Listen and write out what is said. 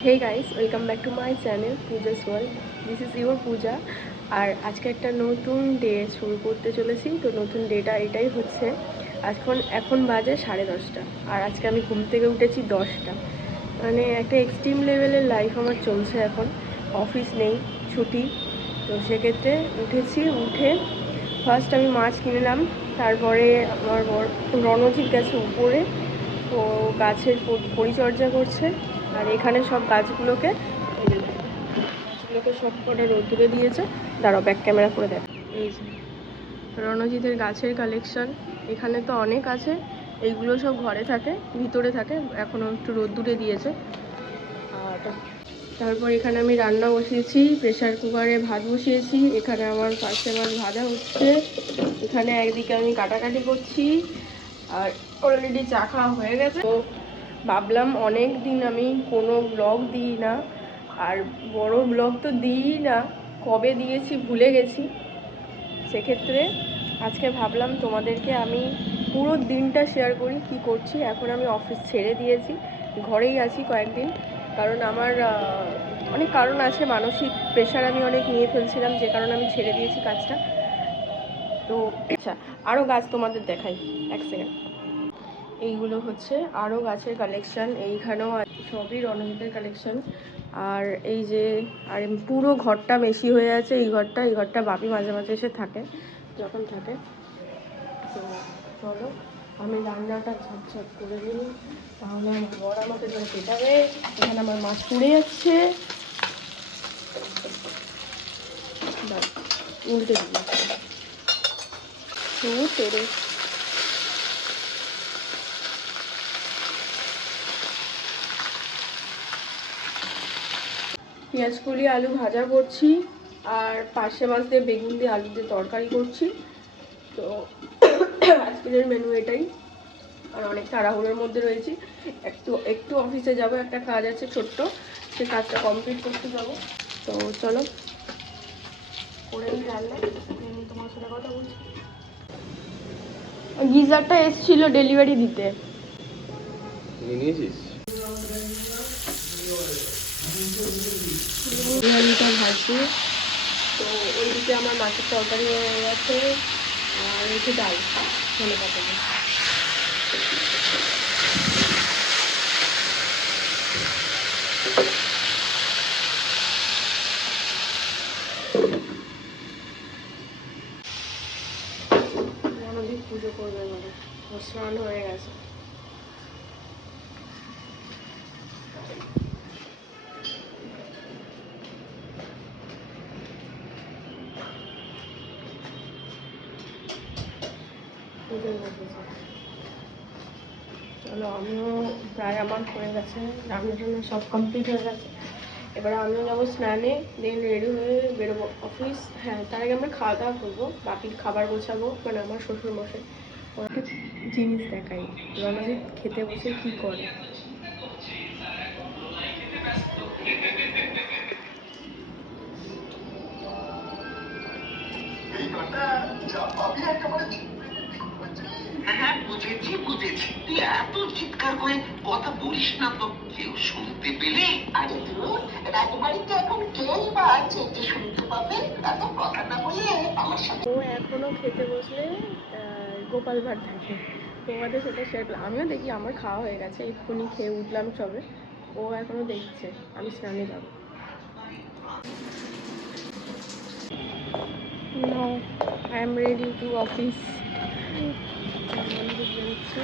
Hey guys, welcome back to my channel Pooja's World. This is your Pooja. আর আজকে একটা নতুন day শুরু করতে চলেছি। তো নতুন ডেটা এটাই হচ্ছে, এখন বাজে 10:30 আর আজকে আমি ঘুম থেকে উঠেছি 10টা। মানে একটা এক্সট্রিম লেভেলের লাইফ আমার চলছে এখন। অফিস নেই, ছুটি। তো সেক্ষেত্রে উঠে ফার্স্ট আমি মাছ কিনলাম। তারপরে আমার রণজিৎ গেছে উপরে, ও গাছের পরিচর্যা করছে। আর এখানে সব গাছগুলোকে সব কটা রোদ্দুরে দিয়েছে। দাঁড়াও, ব্যাক ক্যামেরা করে দেখ। এই যে রণজিতের গাছের কালেকশন, এখানে তো অনেক আছে। এইগুলো সব ঘরে থাকে, ভিতরে থাকে, এখনও একটু রোদ্দুরে দিয়েছে। আর তারপর এখানে আমি রান্না বসিয়েছি, প্রেশার কুকারে ভাত বসিয়েছি। এখানে আমার পাশে মাছ ভাজা হচ্ছে, এখানে একদিকে আমি কাটাকাটি করছি। আর অলরেডি চা খাওয়া হয়ে গেছে। তো ভাবলাম অনেক দিন আমি কোনো ব্লগ দিই না, আর বড় ব্লগ তো দিই না, কবে দিয়েছি ভুলে গেছি। সেক্ষেত্রে আজকে ভাবলাম তোমাদেরকে আমি পুরো দিনটা শেয়ার করি কি করছি। এখন আমি অফিস ছেড়ে দিয়েছি, ঘরেই আছি কয়েকদিন। কারণ আমার অনেক কারণ আছে, মানসিক প্রেশার আমি অনেক নিয়ে ফেলছিলাম, যে কারণে আমি ছেড়ে দিয়েছি কাজটা। তো আচ্ছা, আরও গাছ তোমাদের দেখাই, এক সেকেন্ড। এইগুলো হচ্ছে আরও গাছের কালেকশান, এইখানেও সবই রণজিতের কালেকশান। আর এই যে আর পুরো ঘরটা মেশি হয়ে আছে। এই ঘরটা বাপি মাঝে মাঝে এসে থাকে, যখন থাকে। তো চলো আমি রান্নাটা ঝটঝট করে নিই, তাহলে আমার বর আমাকে ধরে পেটাবে। এখানে আমার মাছ পুড়ে যাচ্ছে, উল্টে দিই তেরে। পেঁয়াজ কলি আলু ভাজা করছি, আর পার্শে মাছ দিয়ে বেগুন দিয়ে আলু দিয়ে তরকারি করছি। তো আজকের মেনু এটাই। আর অনেক তাড়াহুড়োর মধ্যে রয়েছি, একটু অফিসে যাব, একটা কাজ আছে ছোট্ট, সেই কাজটা কমপ্লিট করতে যাব। তো চলো করেই রান্না, তোমার সাথে কথা বলছি। গিজারটা এসেছিল ডেলিভারি দিতে, নিয়েছিস? বিরিয়ানিটা ভাজছি। তো ওইদিকে আমার মাছের তরকারি হয়ে গেছে, আর একটু ডাল, ধনে পাতা। রণদীপ পুজো করবে, মানে স্নান হয়ে গেছে। চলো, আমিও প্রায় আমার হয়ে গেছে, রান্না টান্না সব কমপ্লিট হয়ে গেছে। এবার আমিও যাবো স্নানে, দেন রেডি হয়ে বেরোবো অফিস। হ্যাঁ, তার আগে আমরা খাওয়া দাওয়া করবো, বাপির খাবার গোছাবো, মানে আমার শ্বশুর মশাই। একটা জিনিস দেখাই, রণজিৎ খেতে বসে কি করে। হ্যাঁ বুঝেছি বুঝেছি, তুই এত চিৎকার করে কথা বলিস না তো, কেউ শুনতে পেলে। আরে ধুর, রাজবাড়িতে এখন কেই বা আছে যে শুনতে পাবে? এত কথা না বলে আমার সাথে। ও এখনো খেতে বসলে গোপাল ভাঁড় থাকে। তোমাদের সাথে শেয়ার করলাম, আমিও দেখি, আমার খাওয়া হয়ে গেছে, এক্ষুনি খেয়ে উঠলাম সবে। ও এখনো দেখছে আমি স্নানে যাবো। Now I am ready to office. বেরোচ্ছি।